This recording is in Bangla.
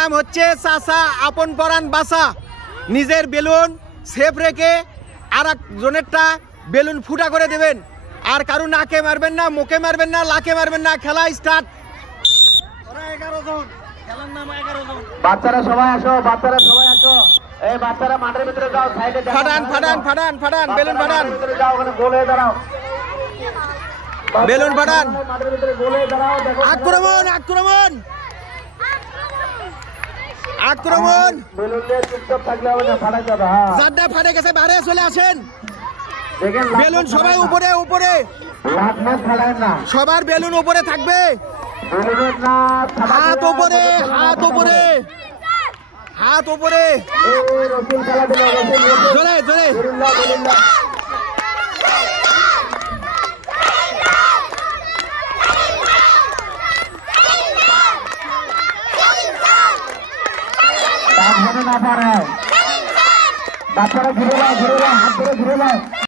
নাম হচ্ছে চাচা আপন পরাণ বাসা। নিজের বেলুন সেফ রেখে আর একজনেরটা বেলুন ফুটা করে দেবেন। আর কারো নাকে মারবেন না, মুখে মারবেন না, লাকে মারবেন না। খেলা স্টার্ট। বাচ্চারা সবাই আসো, বাচ্চারা সবাই আসো। এই বাচ্চারা মাঠের ভিতরে যাও, সাইডে ফাটান ফাটান ফাটান ফাটান বেলুন ফাটান, যাও, ওখানে গোল হয়ে দাঁড়াও। বেলুন ফাটান। মাঠের ভিতরে গোল হয়ে দাঁড়াও। দেখো আক্রমণ আক্রমণ আক্রমণ। বেলুন দিয়ে চুপচাপ থাকলে হবে না, ফাটা যাবে। হ্যাঁ, যারটা ফাটে গেছে বাইরে চলে আসেন। দেখেন বেলুন সবাই উপরে উপরে, লাখ মাছ ফাটায় না, সবার বেলুন উপরে থাকবে। বেলুনের না হাত উপরে, হাত উপরে, হাত উপরে। রসুল খেলা দিল, রসুল জোরে জোরে। না পারে বাচ্চারা ঘুরে যাও, ঘুরে যাও, হাত ধরে ঘুরে যাও।